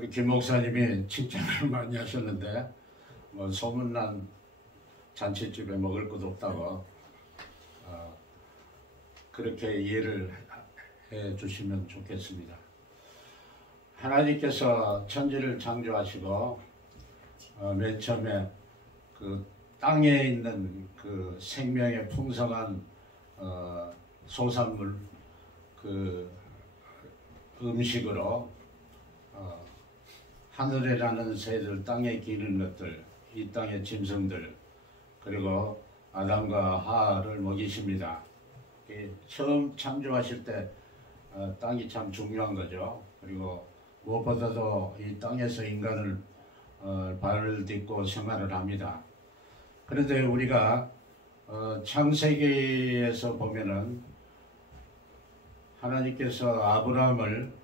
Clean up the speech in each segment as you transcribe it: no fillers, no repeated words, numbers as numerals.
우리 김 목사님이 칭찬을 많이 하셨는데 뭐 소문난 잔치집에 먹을 것 없다고 그렇게 이해를 해 주시면 좋겠습니다. 하나님께서 천지를 창조하시고 맨 처음에 그 땅에 있는 그 생명의 풍성한 소산물 그 음식으로 하늘에 나는 새들, 땅에 기는 것들, 이 땅의 짐승들, 그리고 아담과 하와를 먹이십니다. 처음 창조하실 때 땅이 참 중요한 거죠. 그리고 무엇보다도 이 땅에서 인간을 발을 딛고 생활을 합니다. 그런데 우리가 창세기에서 보면은 하나님께서 아브라함을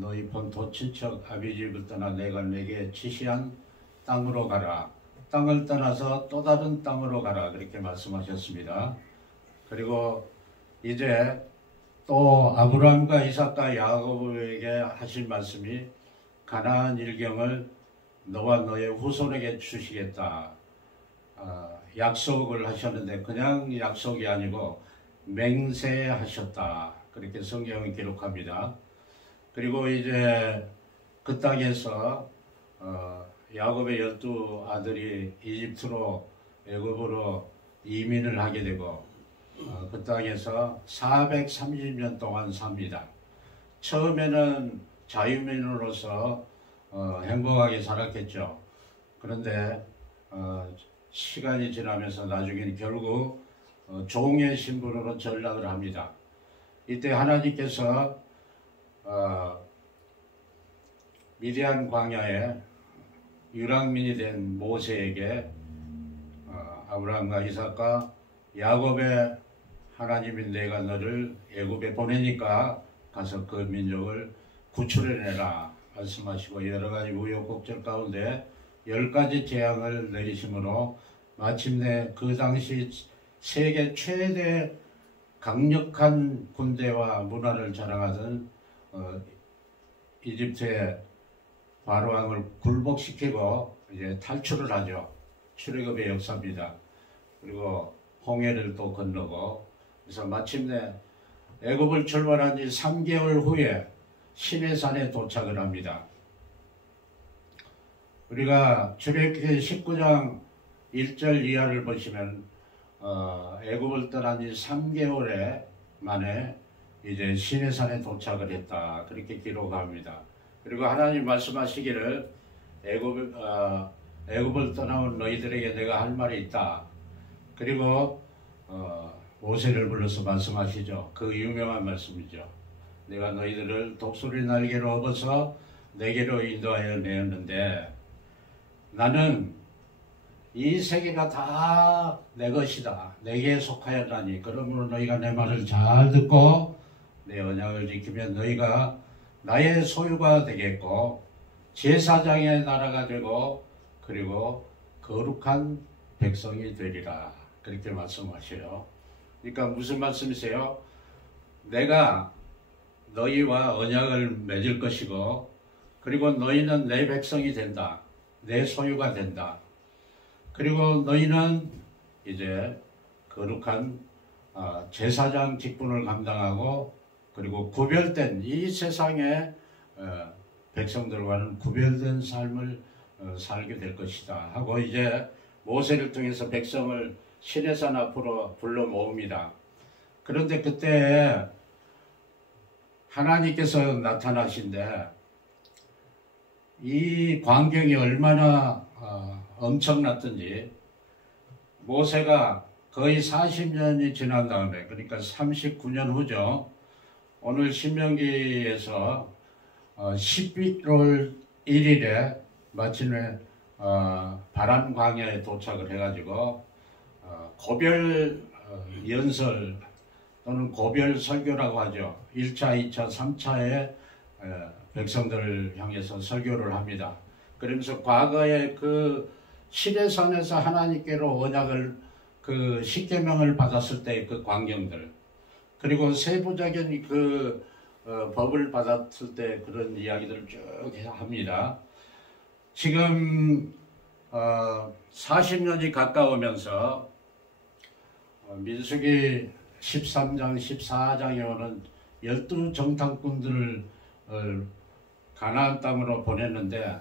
너희 본토 친척 아비 집을 떠나 내가 내게 지시한 땅으로 가라. 땅을 떠나서 또 다른 땅으로 가라. 그렇게 말씀하셨습니다. 그리고 이제 또 아브라함과 이삭과 야곱에게 하신 말씀이 가나안 일경을 너와 너의 후손에게 주시겠다. 약속을 하셨는데 그냥 약속이 아니고 맹세하셨다. 그렇게 성경은 기록합니다. 그리고 이제 그 땅에서 야곱의 12 아들이 이집트로 애굽으로 이민을 하게 되고 그 땅에서 430년 동안 삽니다. 처음에는 자유민으로서 행복하게 살았겠죠. 그런데 시간이 지나면서 나중에는 결국 종의 신분으로 전락을 합니다. 이때 하나님께서 미디안 광야에 유랑민이 된 모세에게 아브라함과 이삭과 야곱의 하나님인 내가 너를 애굽에 보내니까 가서 그 민족을 구출해내라 말씀하시고 여러가지 우여곡절 가운데 10가지 재앙을 내리심으로 마침내 그 당시 세계 최대 강력한 군대와 문화를 자랑하던 이집트의 바로왕을 굴복시키고 이제 탈출을 하죠. 출애굽의 역사입니다. 그리고 홍해를 또 건너고 그래서 마침내 애굽을 출발한 지 3개월 후에 시내산에 도착을 합니다. 우리가 출애굽기 19장 1절 이하를 보시면 애굽을 떠난 지 3개월에 만에 이제 시내산에 도착을 했다. 그렇게 기록합니다. 그리고 하나님 말씀하시기를 애굽을 떠나온 너희들에게 내가 할 말이 있다. 그리고 모세를 불러서 말씀하시죠. 그 유명한 말씀이죠. 내가 너희들을 독수리 날개로 업어서 내게로 인도하여 내었는데 나는 이 세계가 다 내 것이다. 내게 속하였다니. 그러므로 너희가 내 말을 잘 듣고 내 언약을 지키면 너희가 나의 소유가 되겠고 제사장의 나라가 되고 그리고 거룩한 백성이 되리라. 그렇게 말씀하셔요. 그러니까 무슨 말씀이세요? 내가 너희와 언약을 맺을 것이고 그리고 너희는 내 백성이 된다. 내 소유가 된다. 그리고 너희는 이제 거룩한 제사장 직분을 감당하고 그리고 구별된 이 세상의 백성들과는 구별된 삶을 살게 될 것이다 하고 이제 모세를 통해서 백성을 시내산 앞으로 불러 모읍니다. 그런데 그때 하나님께서 나타나신데 이 광경이 얼마나 엄청났던지 모세가 거의 40년이 지난 다음에 그러니까 39년 후죠. 오늘 신명기에서 11월 1일에 마침내 바람 광야에 도착을 해가지고 고별 연설 또는 고별 설교라고 하죠. 1차, 2차, 3차에 백성들을 향해서 설교를 합니다. 그러면서 과거에 그 시내산에서 하나님께로 언약을 그 십계명을 받았을 때 그 광경들 그리고 세부적인 그 법을 받았을 때 그런 이야기들을 쭉 합니다. 지금 40년이 가까우면서 민수기 13장, 14장에 오는 12정탐꾼들을 가나안 땅으로 보냈는데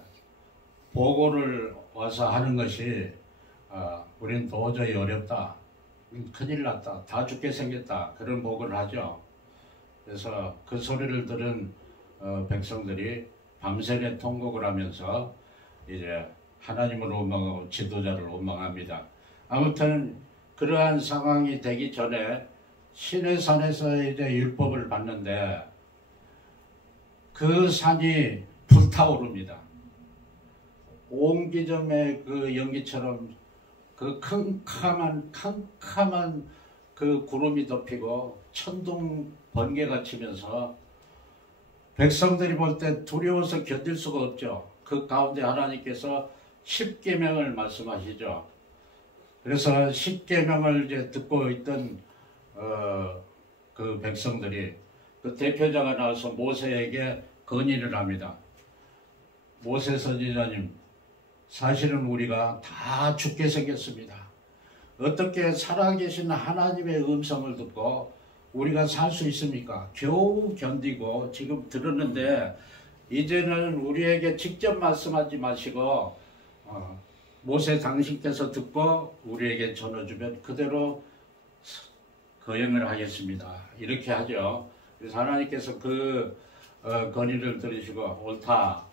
보고를 와서 하는 것이 우린 도저히 어렵다, 큰일 났다, 다 죽게 생겼다, 그런 보고를 하죠. 그래서 그 소리를 들은 백성들이 밤새내 통곡을 하면서 이제 하나님을 원망하고 지도자를 원망합니다. 아무튼 그러한 상황이 되기 전에 시내산에서 이제 율법을 받는데 그 산이 불타오릅니다. 옹기점의 그 연기처럼 그 캄캄한 그 구름이 덮이고 천둥 번개가 치면서 백성들이 볼 때 두려워서 견딜 수가 없죠. 그 가운데 하나님께서 십계명을 말씀하시죠. 그래서 십계명을 이제 듣고 있던 그 백성들이 그 대표자가 나와서 모세에게 건의를 합니다. 모세 선지자님, 사실은 우리가 다 죽게 생겼습니다. 어떻게 살아계신 하나님의 음성을 듣고 우리가 살 수 있습니까? 겨우 견디고 지금 들었는데 이제는 우리에게 직접 말씀하지 마시고 모세 당신께서 듣고 우리에게 전해주면 그대로 거행을 하겠습니다. 이렇게 하죠. 그래서 하나님께서 그 건의를 들으시고 옳다,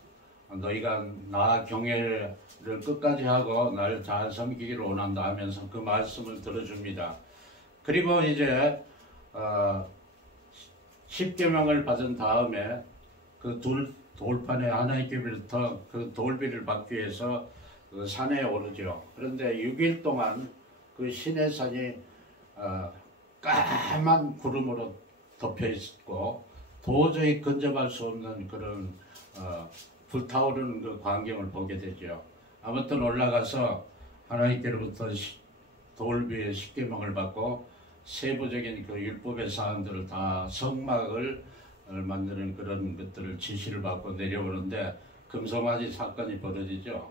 너희가 나 경외를 끝까지 하고 나를 잘 섬기기를 원한다 하면서 그 말씀을 들어줍니다. 그리고 이제 십계명을 받은 다음에 그 돌판에 하나님께로부터 그 돌비를 받기 위해서 그 산에 오르죠. 그런데 6일 동안 그 시내산이 까만 구름으로 덮여 있고 도저히 근접할 수 없는 그런 불타오르는 그 광경을 보게 되죠. 아무튼 올라가서 하나님께로부터 돌비의 십계명을 받고 세부적인 그 율법의 사항들을 다 성막을 만드는 그런 것들을 지시를 받고 내려오는데 금송아지 사건이 벌어지죠.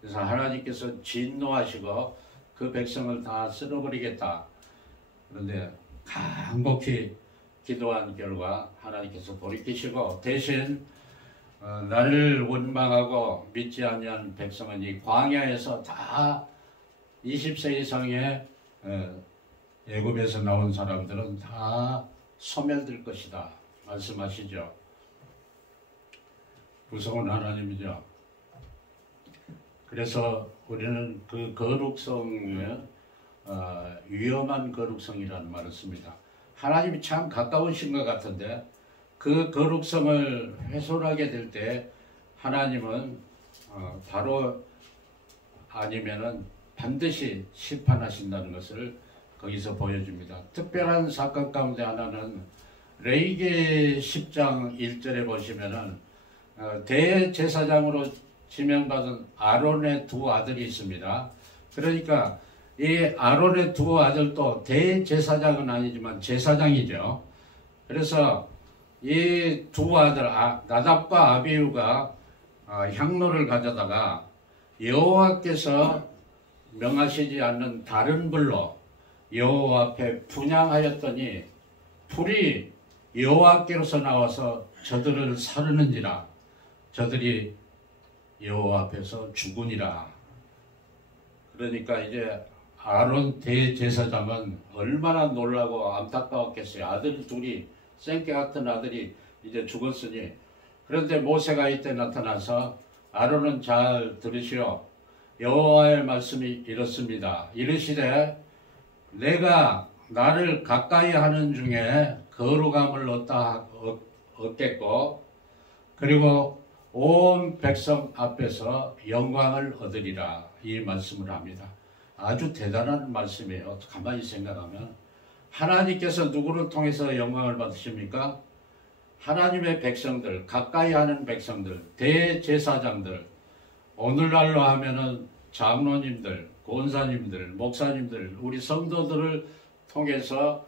그래서 하나님께서 진노하시고 그 백성을 다 쓸어버리겠다. 그런데 간곡히 기도한 결과 하나님께서 돌이키시고 대신 나를 원망하고 믿지 아니한 백성은 이 광야에서 다 20세 이상의 애굽에서 나온 사람들은 다 소멸될 것이다 말씀하시죠. 무서운 하나님이죠. 그래서 우리는 그 거룩성의 위험한 거룩성이라는 말을 씁니다. 하나님이 참 가까우신 것 같은데 그 거룩성을 훼손하게 될 때 하나님은 바로 아니면은 반드시 심판하신다는 것을 거기서 보여줍니다. 특별한 사건 가운데 하나는 레위기 10장 1절에 보시면은 대제사장으로 지명받은 아론의 두 아들이 있습니다. 그러니까 이 아론의 두 아들도 대제사장은 아니지만 제사장이죠. 그래서 이 두 아들 나답과 아비후가 향로를 가져다가 여호와께서 명하시지 않는 다른 불로 여호와 앞에 분향하였더니 불이 여호와께로서 나와서 저들을 사르는지라 저들이 여호와 앞에서 죽으니라. 그러니까 이제 아론 대제사장은 얼마나 놀라고 안타까웠겠어요. 아들 둘이 생깨 같은 아들이 이제 죽었으니. 그런데 모세가 이때 나타나서 아론은 잘 들으시오. 여호와의 말씀이 이렇습니다. 이르시되 내가 나를 가까이 하는 중에 거룩함을 얻겠고 그리고 온 백성 앞에서 영광을 얻으리라. 이 말씀을 합니다. 아주 대단한 말씀이에요. 가만히 생각하면 하나님께서 누구를 통해서 영광을 받으십니까? 하나님의 백성들, 가까이 하는 백성들, 대제사장들, 오늘날로 하면은 장로님들, 권사님들, 목사님들, 우리 성도들을 통해서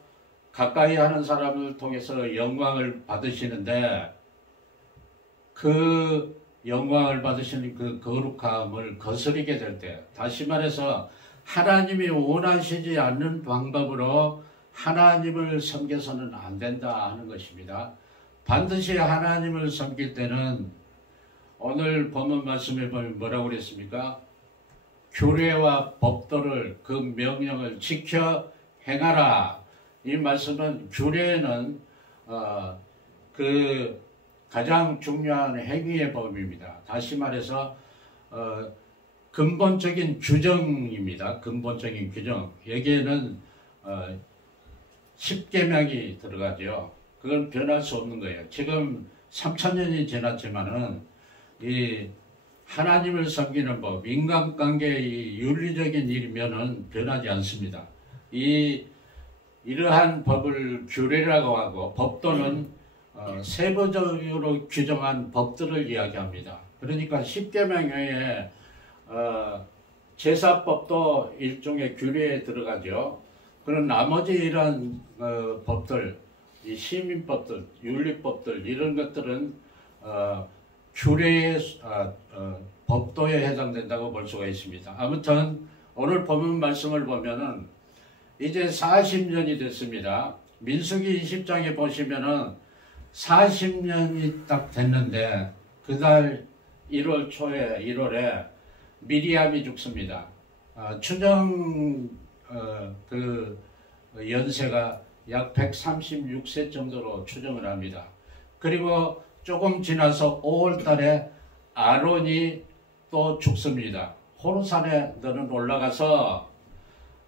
가까이 하는 사람을 통해서 영광을 받으시는데 그 영광을 받으시는 그 거룩함을 거스르게 될 때, 다시 말해서 하나님이 원하시지 않는 방법으로 하나님을 섬겨서는 안 된다 하는 것입니다. 반드시 하나님을 섬길 때는 오늘 본문 말씀에 보면 뭐라고 그랬습니까? 규례와 법도를, 그 명령을 지켜 행하라. 이 말씀은 규례는 그 가장 중요한 행위의 범위입니다. 다시 말해서 근본적인 규정입니다. 근본적인 규정. 여기에는 10계명이 들어가죠. 그건 변할 수 없는 거예요. 지금 3000년이 지났지만은 이 하나님을 섬기는 법, 인간관계의 윤리적인 일이면은 변하지 않습니다. 이러한 법을 규례라고 하고, 법도는 세부적으로 규정한 법들을 이야기합니다. 그러니까 10계명 외에 제사법도 일종의 규례에 들어가죠. 그런 나머지 이러한 법들, 이 시민법들, 윤리법들, 이런 것들은 규례의 법도에 해당된다고 볼 수가 있습니다. 아무튼 오늘 본문 말씀을 보면은 이제 40년이 됐습니다. 민수기 20장에 보시면은 40년이 딱 됐는데 그달 1월 초에 1월에 미리암이 죽습니다. 추정 그 연세가 약 136세 정도로 추정을 합니다. 그리고 조금 지나서 5월 달에 아론이 또 죽습니다. 호르산에 너는 올라가서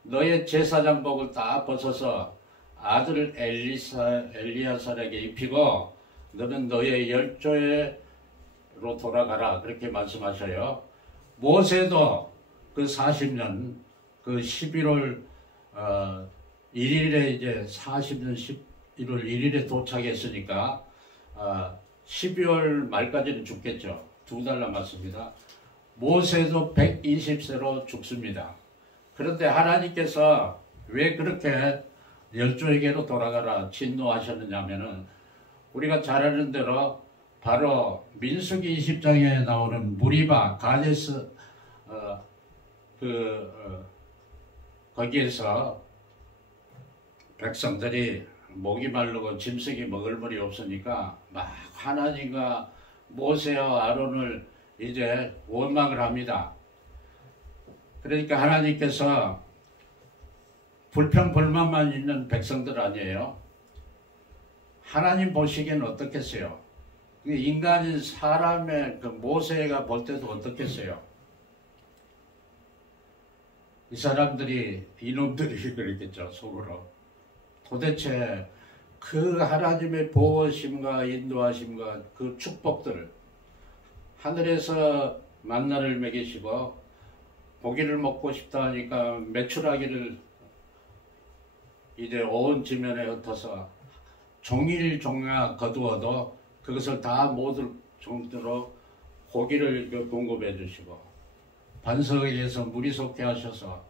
너의 제사장복을 다 벗어서 아들 엘리야살에게 입히고 너는 너의 열조로 돌아가라. 그렇게 말씀하셔요. 모세도 그 40년 그 11월 1일에 이제 40년 11월 1일에 도착했으니까 12월 말까지는 죽겠죠. 2달 남았습니다. 모세도 120세로 죽습니다. 그런데 하나님께서 왜 그렇게 열조에게로 돌아가라 진노하셨느냐면은 우리가 잘 아는 대로 바로 민수기 20장에 나오는 무리바 가데스 거기에서 백성들이 목이 마르고 짐승이 먹을 물이 없으니까 막 하나님과 모세와 아론을 이제 원망을 합니다. 그러니까 하나님께서 불평 불만만 있는 백성들 아니에요. 하나님 보시기에는 어떻겠어요? 인간인 사람의 그 모세가 볼 때도 어떻겠어요? 이 사람들이 이놈들이 그랬겠죠, 속으로. 도대체 그 하나님의 보호심과 인도하심과 그 축복들을 하늘에서 만나를 먹이시고 고기를 먹고 싶다 하니까 메추라기를 이제 온 지면에 흩어서 종일 종야 거두어도 그것을 다 모두 정도로 고기를 공급해 주시고 반석에서 물이 솟게 하셔서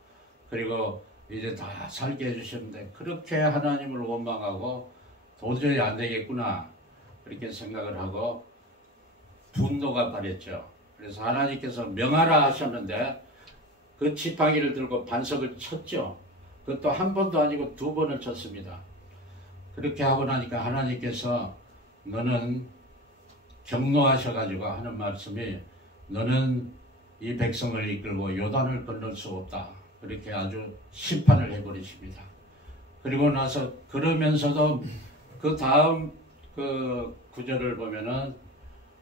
그리고 이제 다 살게 해주셨는데 그렇게 하나님을 원망하고 도저히 안 되겠구나 그렇게 생각을 하고 분노가 발했죠. 그래서 하나님께서 명하라 하셨는데 그 지팡이를 들고 반석을 쳤죠. 그것도 한 번도 아니고 2번을 쳤습니다. 그렇게 하고 나니까 하나님께서 너는 경노하셔가지고 하는 말씀이 너는 이 백성을 이끌고 요단을 건널 수 없다. 그렇게 아주 심판을 해버리십니다. 그리고 나서 그러면서도 그 다음 그 구절을 보면은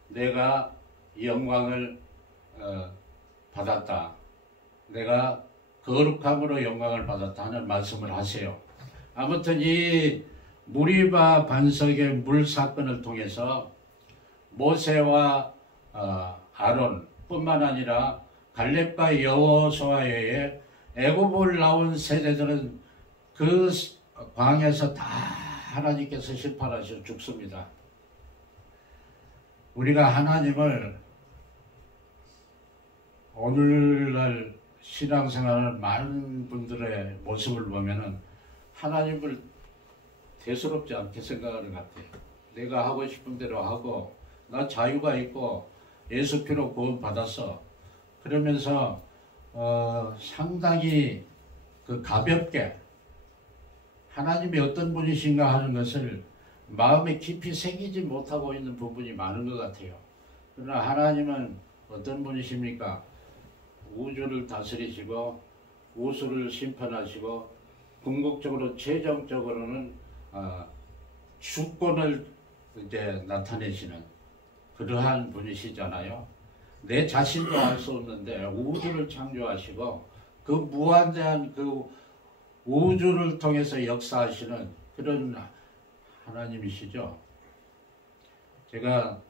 내가 영광을 받았다. 내가 거룩함으로 영광을 받았다 하는 말씀을 하세요. 아무튼 이 무리바 반석의 물 사건을 통해서 모세와 아론 뿐만 아니라 갈렙과 여호수아에 애굽을 나온 세대들은 그 광야에서 다 하나님께서 심판하셔 죽습니다. 우리가 하나님을 오늘날 신앙생활하는 많은 분들의 모습을 보면은 하나님을 대수롭지 않게 생각하는 것 같아요. 내가 하고 싶은 대로 하고 나 자유가 있고 예수 피로 구원 받았어. 그러면서 상당히 그 가볍게 하나님이 어떤 분이신가 하는 것을 마음에 깊이 새기지 못하고 있는 부분이 많은 것 같아요. 그러나 하나님은 어떤 분이십니까? 우주를 다스리시고 우수를 심판하시고 궁극적으로 최종적으로는 주권을 이제 나타내시는 그러한 분이시잖아요. 내 자신도 알 수 없는데 우주를 창조하시고 그 무한대한 그 우주를 통해서 역사하시는 그런 하나님이시죠. 제가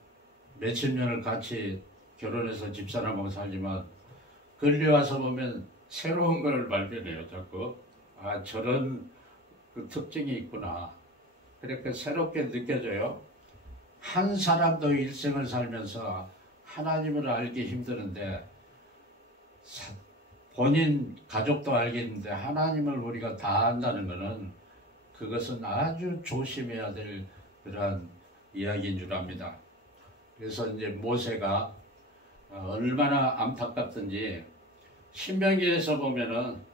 몇십 년을 같이 결혼해서 집사람하고 살지만 걸리 와서 보면 새로운 걸 발견해요. 자꾸 저런 그 특징이 있구나. 그렇게 새롭게 느껴져요. 한 사람도 일생을 살면서 하나님을 알기 힘드는데 본인 가족도 알겠는데 하나님을 우리가 다 안다는 것은 그것은 아주 조심해야 될 그러한 이야기인 줄 압니다. 그래서 이제 모세가 얼마나 안타깝든지 신명기에서 보면은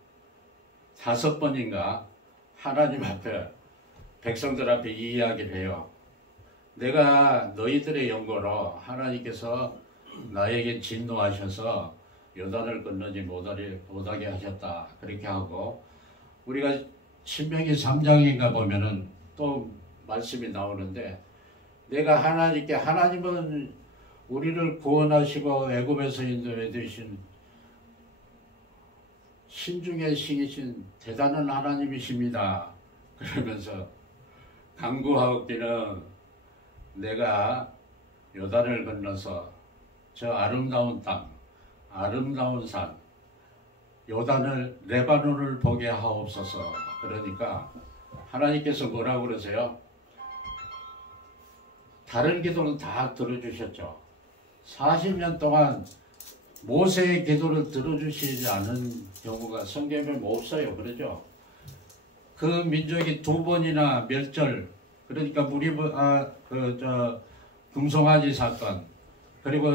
5번인가 하나님 앞에 백성들 앞에 이 이야기를 해요. 내가 너희들의 연고로 하나님께서 나에게 진노하셔서 요단을 건너지 못하게 하셨다. 그렇게 하고 우리가 신명기 3장인가 보면은 또 말씀이 나오는데 내가 하나님은 우리를 구원하시고 애굽에서 인도해 주신 신중의 신이신 대단한 하나님이십니다. 그러면서 강구하옵기는 내가 요단을 건너서 저 아름다운 땅, 아름다운 산, 요단을 레바논을 보게 하옵소서. 그러니까 하나님께서 뭐라고 그러세요? 다른 기도는 다 들어주셨죠. 40년 동안 모세의 기도를 들어주시지 않은 경우가 성경에 없어요. 그러죠? 그 민족이 2번이나 멸절, 그러니까 금송아지 사건, 그리고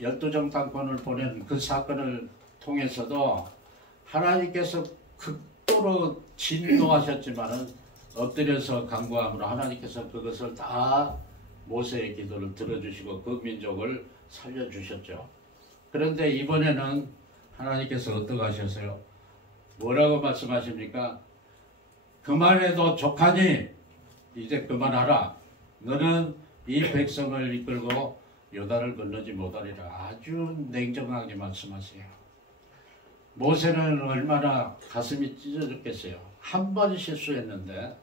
12정 땅권을 보낸 그 사건을 통해서도 하나님께서 극도로 진노하셨지만은 엎드려서 간구함으로 하나님께서 그것을 다 모세의 기도를 들어주시고 그 민족을 살려주셨죠. 그런데 이번에는 하나님께서 어떻게 하셨어요? 뭐라고 말씀하십니까? 그만해도 족하니 이제 그만하라. 너는 이 백성을 이끌고 요단을 건너지 못하리라. 아주 냉정하게 말씀하세요. 모세는 얼마나 가슴이 찢어졌겠어요. 한 번 실수했는데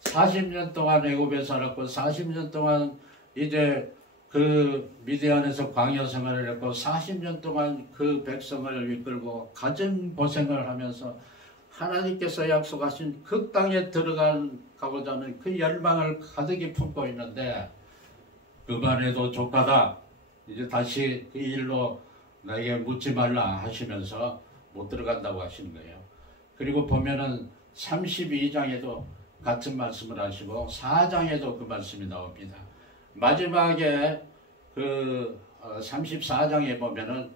40년 동안 애굽에 살았고 40년 동안 이제 그 미디안에서 광야 생활을 했고 40년 동안 그 백성을 이끌고 가진 고생을 하면서 하나님께서 약속하신 그 땅에 들어가고자 하는 그 열망을 가득히 품고 있는데 그만해도 족하다. 이제 다시 그 일로 나에게 묻지 말라 하시면서 못 들어간다고 하시는 거예요. 그리고 보면은 32장에도 같은 말씀을 하시고 4장에도 그 말씀이 나옵니다. 마지막에 그 34장에 보면은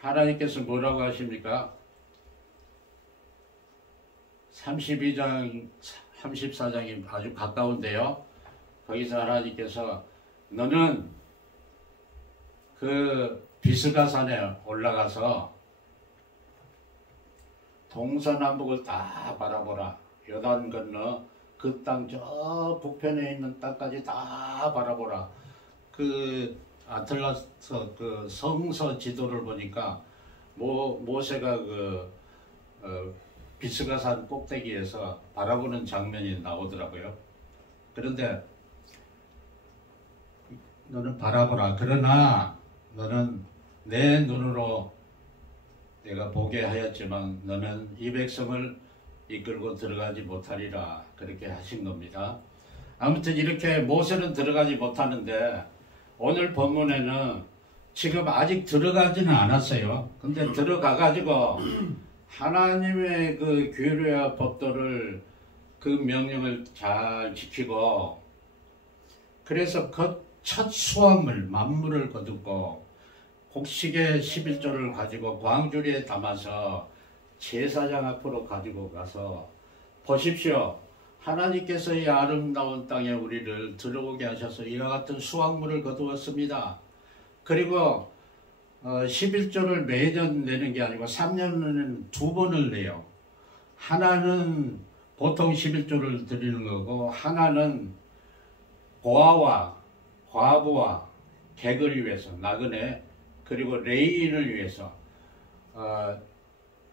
하나님께서 뭐라고 하십니까? 32장, 34장이 아주 가까운데요. 거기서 하나님께서 너는 그 비스가산에 올라가서 동서남북을 다 바라보라. 요단 건너 그 땅 저 북편에 있는 땅까지 다 바라보라. 그 아틀라스 그 성서 지도를 보니까 모세가 비스가산 꼭대기에서 바라보는 장면이 나오더라고요. 그런데 너는 바라보라. 그러나 너는 내 눈으로 내가 보게 하였지만 너는 이 백성을 이끌고 들어가지 못하리라. 그렇게 하신 겁니다. 아무튼 이렇게 모세는 들어가지 못하는데 오늘 본문에는 지금 아직 들어가지는 않았어요. 근데 들어가 가지고 하나님의 그 규례와 법도를 그 명령을 잘 지키고, 그래서 그 첫 수확물 만물을 거두고 곡식의 11조를 가지고 광주리에 담아서 제사장 앞으로 가지고 가서 보십시오. 하나님께서 이 아름다운 땅에 우리를 들어오게 하셔서 이와 같은 수확물을 거두었습니다. 그리고 11조를 매년 내는 게 아니고 3년은 2번을 내요. 하나는 보통 11조를 드리는 거고, 하나는 고아와 과부와 객을 위해서, 나그네, 그리고 레위인을 위해서.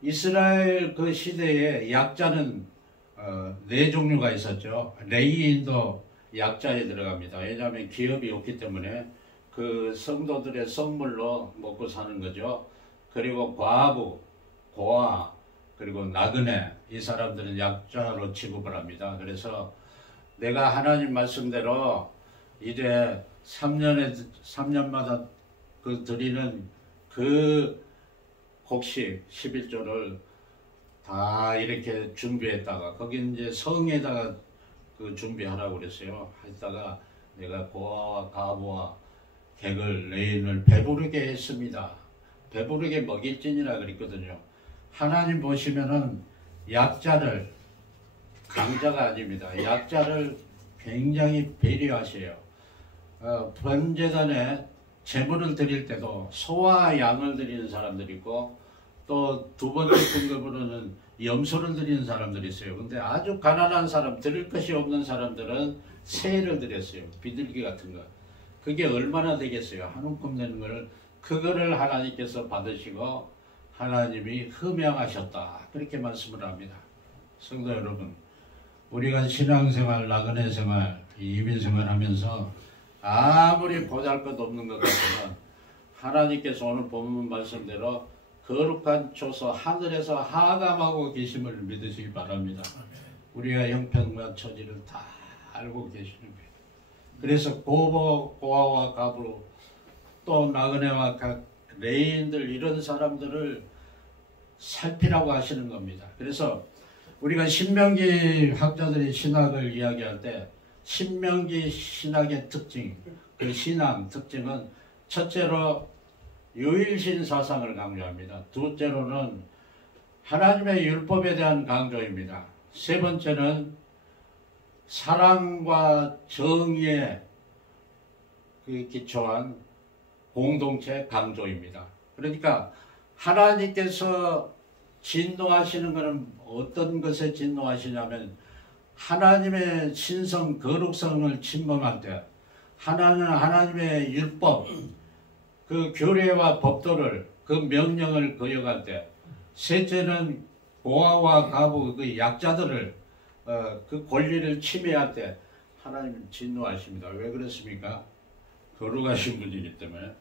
이스라엘 그 시대에 약자는 4종류가 있었죠. 레위인도 약자에 들어갑니다. 왜냐하면 기업이 없기 때문에 그 성도들의 선물로 먹고 사는 거죠. 그리고 과부, 고아, 그리고 나그네, 이 사람들은 약자로 취급을 합니다. 그래서 내가 하나님 말씀대로 이제 3년마다 그 드리는 그 곡식 11조를 다 이렇게 준비했다가, 거기 이제 성에다가 그 준비하라고 그랬어요. 했다가 내가 고아와 과부와 객을, 레인을 배부르게 했습니다. 배부르게 먹일지니라 그랬거든요. 하나님 보시면은 약자를, 강자가 아닙니다. 약자를 굉장히 배려하세요. 번제단에 제물을 드릴 때도 소와 양을 드리는 사람들이 있고, 또 두 번째 등급으로는 염소를 드리는 사람들이 있어요. 근데 아주 가난한 사람, 드릴 것이 없는 사람들은 새를 드렸어요. 비둘기 같은 거. 그게 얼마나 되겠어요? 한 움큼 되는 걸, 그거를 하나님께서 받으시고 하나님이 흠양하셨다, 그렇게 말씀을 합니다. 성도 여러분, 우리가 신앙생활, 나그네 생활, 이민생활 하면서 아무리 보잘것없는 것 같으면 하나님께서 오늘 본문 말씀대로 거룩한 초소 하늘에서 하감하고 계심을 믿으시기 바랍니다. 우리가 형편과 처지를 다 알고 계시는 거예요. 그래서 고아와 과부, 또 나그네와 각 레인들, 이런 사람들을 살피라고 하시는 겁니다. 그래서 우리가 신명기 학자들이 신학을 이야기할 때 신명기 신학의 특징, 그 신앙 특징은 첫째로 유일신 사상을 강조합니다. 둘째로는 하나님의 율법에 대한 강조입니다. 세 번째는 사랑과 정의에 기초한 공동체 강조입니다. 그러니까 하나님께서 진노하시는 것은 어떤 것에 진노하시냐면, 하나님의 신성 거룩성을 침범할 때, 하나님의 율법, 그 규례와 법도를, 그 명령을 거역할 때, 셋째는 고아와 과부, 그 약자들을, 그 권리를 침해할 때 하나님은 진노하십니다. 왜 그렇습니까? 거룩하신 분이기 때문에.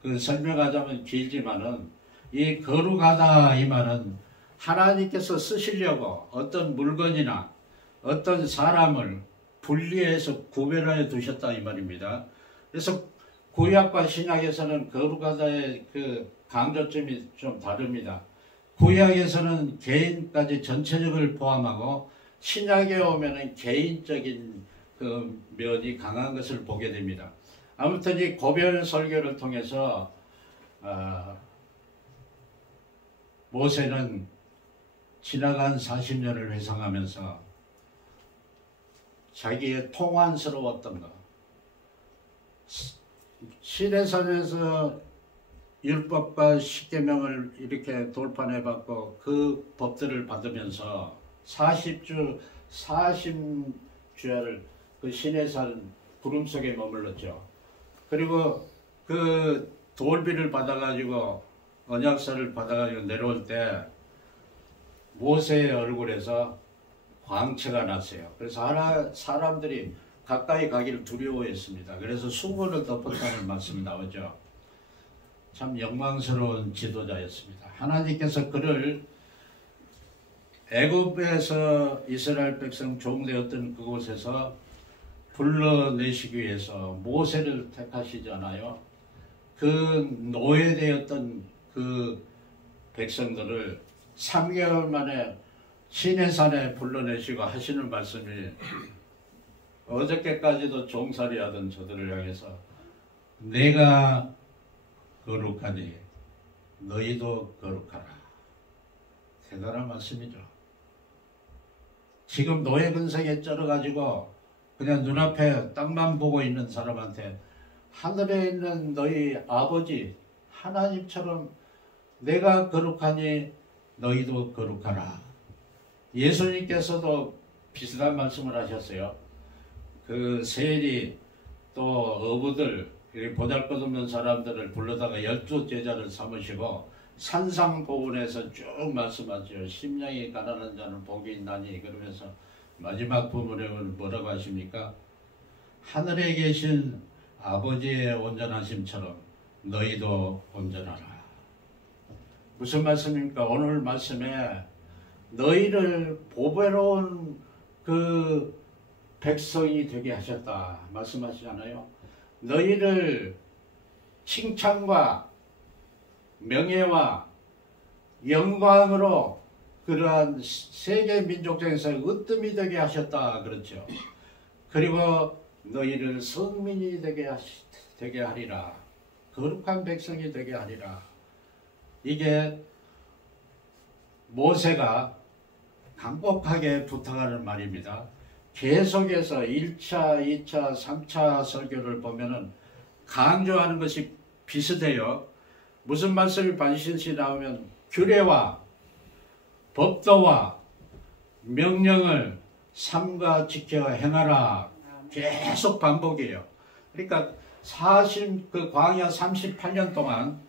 그 설명하자면 길지만은, 이 거룩하다 이 말은 하나님께서 쓰시려고 어떤 물건이나 어떤 사람을 분리해서 구별하여 두셨다 이 말입니다. 그래서 구약과 신약에서는 거룩하다의 그 강조점이 좀 다릅니다. 구약에서는 개인까지 전체적을 포함하고, 신약에 오면은 개인적인 그 면이 강한 것을 보게 됩니다. 아무튼 이 고별 설교를 통해서 모세는 지나간 40년을 회상하면서 자기의 통환스러웠던 것, 시내산에서 율법과 십계명을 이렇게 돌판해받고 그 법들을 받으면서 40주야를 그 시내산 구름 속에 머물렀죠. 그리고 그 돌비를 받아가지고, 언약서를 받아가지고 내려올 때 모세의 얼굴에서 광채가 났어요. 그래서 사람들이 가까이 가기를 두려워했습니다. 그래서 수건을 덮었다는 말씀이 나오죠. 참 영광스러운 지도자였습니다. 하나님께서 그를 애굽에서 이스라엘 백성 종되었던 그곳에서 불러내시기 위해서 모세를 택하시잖아요. 그 노예되었던 그 백성들을 3개월 만에 시내산에 불러내시고 하시는 말씀이 어저께까지도 종살이하던 저들을 향해서 내가 거룩하니 너희도 거룩하라. 대단한 말씀이죠. 지금 노예 근성에 쩔어가지고 그냥 눈앞에 땅만 보고 있는 사람한테 하늘에 있는 너희 아버지 하나님처럼 내가 거룩하니 너희도 거룩하라. 예수님께서도 비슷한 말씀을 하셨어요. 그 세리 또 어부들 보잘것없는 사람들을 불러다가 12제자를 삼으시고 산상보훈에서 쭉 말씀하죠. 심령이 가난한 자는 복이 있나니 그러면서 마지막 부분에 뭐라고 하십니까? 하늘에 계신 아버지의 온전하심처럼 너희도 온전하라. 무슨 말씀입니까? 오늘 말씀에 너희를 보배로운 그 백성이 되게 하셨다 말씀하시잖아요. 너희를 칭찬과 명예와 영광으로 그러한 세계 민족 중에서 으뜸이 되게 하셨다 그렇죠. 그리고 너희를 성민이 되게 하리라. 거룩한 백성이 되게 하리라. 이게 모세가 간곡하게 부탁하는 말입니다. 계속해서 1차, 2차, 3차 설교를 보면은 강조하는 것이 비슷해요. 무슨 말씀이 반드시 나오면 규례와 법도와 명령을 삼가 지켜 행하라. 계속 반복이에요. 그러니까 그 광야 38년 동안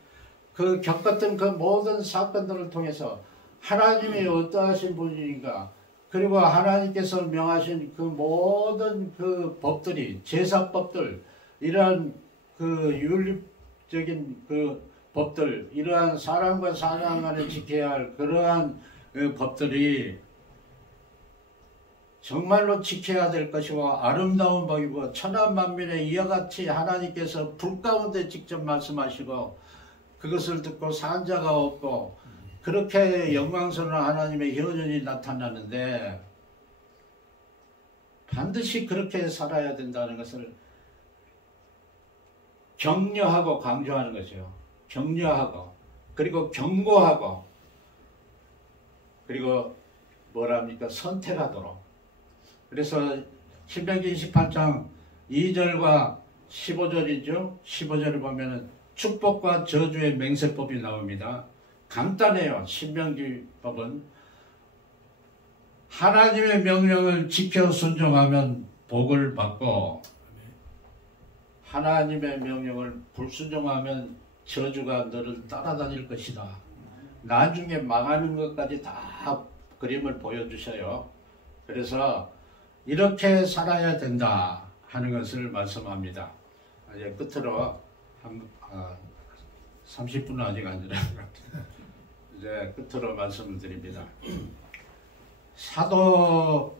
그 겪었던 그 모든 사건들을 통해서 하나님이 어떠하신 분인가, 그리고 하나님께서 명하신 그 모든 그 법들이, 제사법들, 이러한 그 윤리적인 그 법들, 이러한 사람과 사람 간에 지켜야 할 그러한 그 법들이 정말로 지켜야 될 것이고 아름다운 법이고 천하만민에 이와 같이 하나님께서 불 가운데 직접 말씀하시고 그것을 듣고 산 자가 없고 그렇게 영광스러운 하나님의 현현이 나타나는데 반드시 그렇게 살아야 된다는 것을 격려하고 강조하는 거죠. 격려하고 그리고 경고하고 그리고 뭐랍니까? 선택하도록. 그래서 신명기 28장 2절과 15절이죠. 15절을 보면은 축복과 저주의 맹세법이 나옵니다. 간단해요. 신명기법은 하나님의 명령을 지켜 순종하면 복을 받고 하나님의 명령을 불순종하면 저주가 너를 따라다닐 것이다. 나중에 망하는 것까지 다 그림을 보여주셔요. 그래서 이렇게 살아야 된다 하는 것을 말씀합니다. 이제 끝으로 30분은 아직 안 지났습니다. 이제 끝으로 말씀을 드립니다. 사도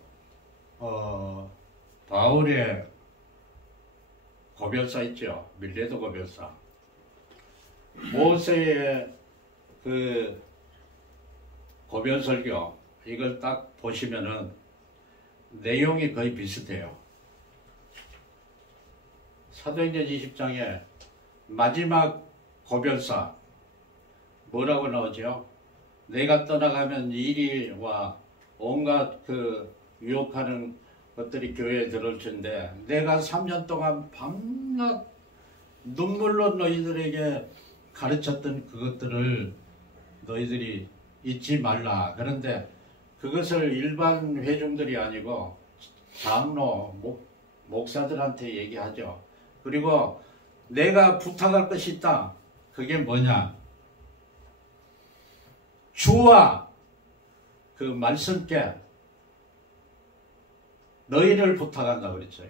바울의 고별사 있죠. 밀레도 고별사. 모세의 그 고별설교 이걸 딱 보시면은 내용이 거의 비슷해요. 사도행전 20장에 마지막 고별사 뭐라고 나오죠? 내가 떠나가면 이리와 온갖 그 유혹하는 것들이 교회에 들어올 텐데 내가 3년 동안 밤낮 눈물로 너희들에게 가르쳤던 그것들을 너희들이 잊지 말라. 그런데 그것을 일반 회중들이 아니고 장로, 목사들한테 얘기하죠. 그리고 내가 부탁할 것이 있다. 그게 뭐냐? 주와 그 말씀께 너희를 부탁한다 그랬어요.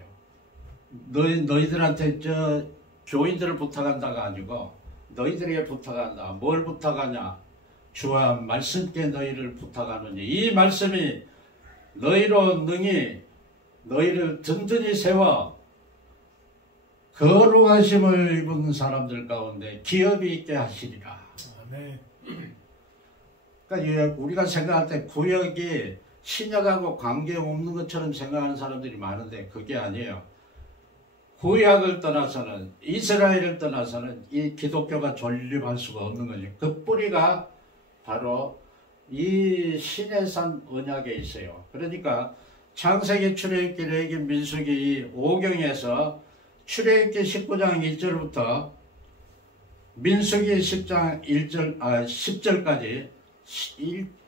너희들한테 저 교인들을 부탁한다가 아니고 너희들에게 부탁한다. 뭘 부탁하냐? 주와 말씀께 너희를 부탁하느니 이 말씀이 너희로 능히 너희를 든든히 세워 거룩하심을 입은 사람들 가운데 기업이 있게 하시리라. 아멘. 그러니까 우리가 생각할 때 구역이 신약하고 관계없는 것처럼 생각하는 사람들이 많은데 그게 아니에요. 구약을 떠나서는, 이스라엘을 떠나서는 이 기독교가 존립할 수가 없는 거죠. 그 뿌리가 바로 이 시내산 언약에 있어요. 그러니까 창세기, 출애굽기, 레위기, 민수기 5경에서 출애굽기 19장 1절부터 민수기 10장 10절까지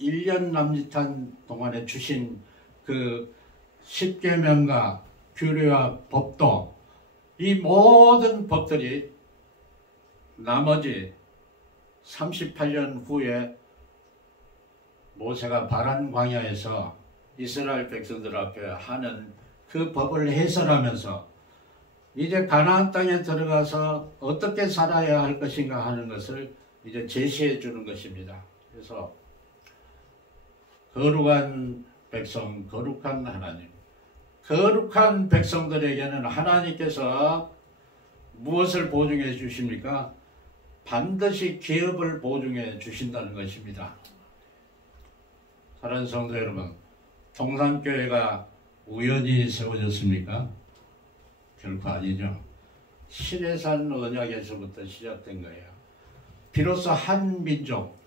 1년 남짓한 동안에 주신 그 십계명과 규례와 법도, 이 모든 법들이 나머지 38년 후에 모세가 바란 광야에서 이스라엘 백성들 앞에 하는 그 법을 해설하면서 이제 가나안 땅에 들어가서 어떻게 살아야 할 것인가 하는 것을 이제 제시해 주는 것입니다. 그래서 거룩한 백성, 거룩한 하나님, 거룩한 백성들에게는 하나님께서 무엇을 보증해 주십니까? 반드시 기업을 보증해 주신다는 것입니다. 사랑하는 성도 여러분, 동산교회가 우연히 세워졌습니까? 결코 아니죠. 시내산 언약에서부터 시작된 거예요. 비로소 한 민족,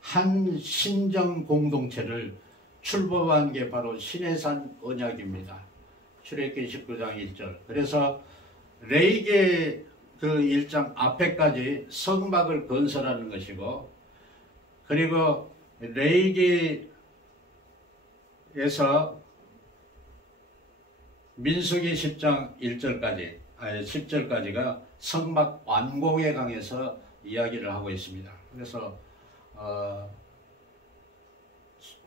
한 신정 공동체를 출범한 게 바로 시내산 언약입니다. 출애굽기 19장 1절. 그래서 레위기 그 1장 앞에까지 성막을 건설하는 것이고, 그리고 레위기에서 민수기 10장 1절까지, 10절까지가 성막 완공에 관해서 이야기를 하고 있습니다. 그래서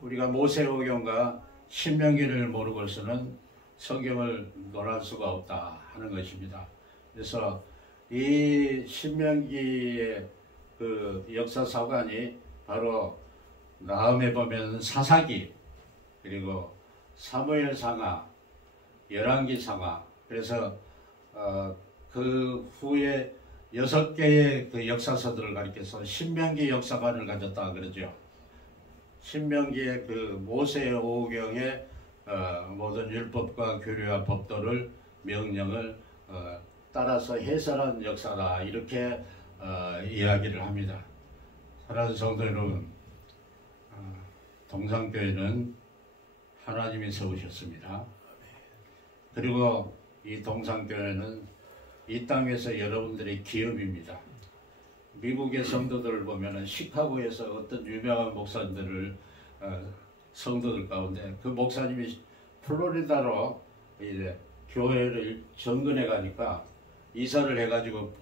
우리가 모세오경과 신명기를 모르고서는 성경을 논할 수가 없다 하는 것입니다. 그래서 이 신명기의 그 역사사관이 바로 다음에 보면 사사기, 그리고 사무엘상하, 열왕기상하, 그래서 그 후에 6개의 그 역사서들을 가리켜서 신명기 역사관을 가졌다 그러죠. 신명기의 그 모세오경의 모든 율법과 규례와 법도를, 명령을 따라서 해설한 역사다, 이렇게 이야기를 합니다. 사랑하는 성도 여러분, 동산교회는 하나님이 세우셨습니다. 그리고 이 동산교회는 이 땅에서 여러분들의 기업입니다. 미국의 성도들을 보면 시카고에서 어떤 유명한 목사들을 성도들 가운데 그 목사님이 플로리다로 이제 교회를 정근해 가니까 이사를 해가지고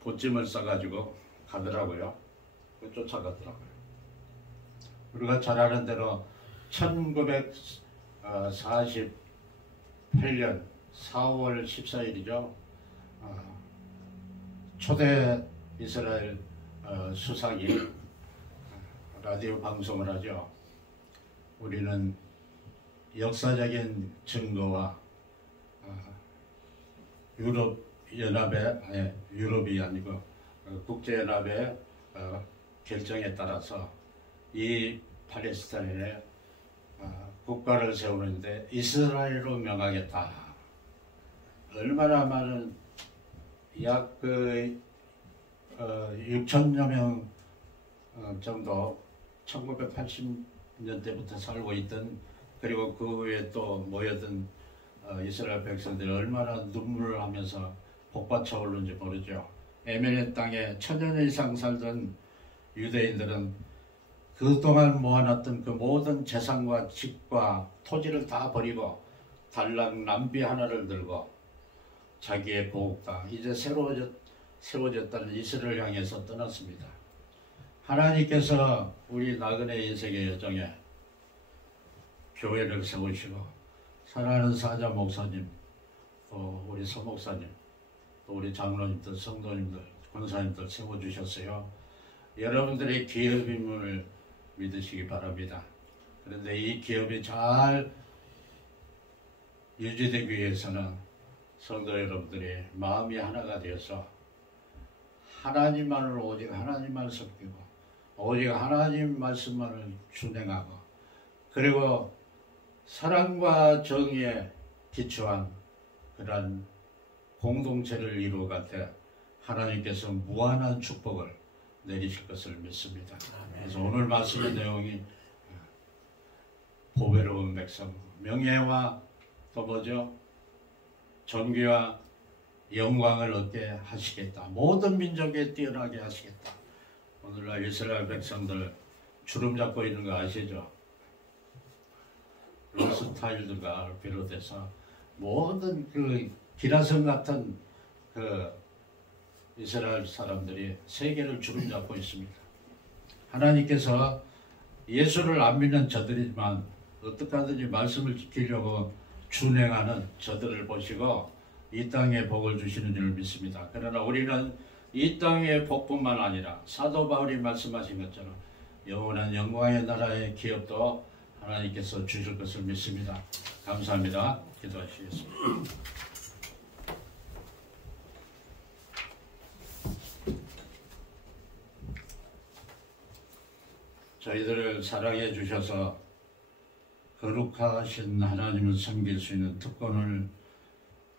보찜을 싸가지고 가더라고요. 쫓아가더라고요. 우리가 잘 아는 대로 1948년 4월 14일이죠. 초대 이스라엘 수상이 라디오 방송을 하죠. 우리는 역사적인 증거와 유럽이 아니고 국제연합의 결정에 따라서 이 팔레스타인에 국가를 세우는데 이스라엘로 명하겠다. 얼마나 많은 약 6천여 명 정도 1980년대부터 살고 있던, 그리고 그 후에 또 모여든 이스라엘 백성들이 얼마나 눈물을 하면서 복받쳐 오르는지 모르죠. 에멘의 땅에 1000년 이상 살던 유대인들은 그동안 모아놨던 그 모든 재산과 집과 토지를 다 버리고 달랑 남비 하나를 들고 자기의 보호가 이제 세워졌다는 이스라엘 향해서 떠났습니다. 하나님께서 우리 나그네 인생의 여정에 교회를 세우시고 사랑하는 사자 목사님, 또 우리 서목사님, 또 우리 장로님들, 성도님들, 권사님들 세워주셨어요. 여러분들의 기업임을 믿으시기 바랍니다. 그런데 이 기업이 잘 유지되기 위해서는 성도 여러분들이 마음이 하나가 되어서 하나님만을, 오직 하나님만 섬기고 오직 하나님 말씀만을 준행하고 그리고 사랑과 정의에 기초한 그러한 공동체를 이루어갈 때 하나님께서 무한한 축복을 내리실 것을 믿습니다. 그래서 오늘 말씀의 내용이 보배로운 백성, 명예와 또 뭐죠? 존귀와 영광을 얻게 하시겠다. 모든 민족에 뛰어나게 하시겠다. 오늘날 이스라엘 백성들 주름 잡고 있는 거 아시죠? 로스타일드가 비롯해서 모든 그 기라성 같은 그 이스라엘 사람들이 세계를 주름 잡고 있습니다. 하나님께서 예수를 안 믿는 저들이지만 어떻게 하든지 말씀을 지키려고 준행하는 저들을 보시고 이 땅에 복을 주시는 줄 믿습니다. 그러나 우리는 이 땅의 복뿐만 아니라 사도 바울이 말씀하신 것처럼 영원한 영광의 나라의 기업도 하나님께서 주실 것을 믿습니다. 감사합니다. 기도하시겠습니다. 저희들을 사랑해 주셔서 거룩하신 하나님을 섬길 수 있는 특권을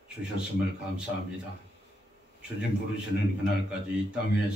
주셨음을 감사합니다. 주님 부르시는 그날까지 이 땅 위에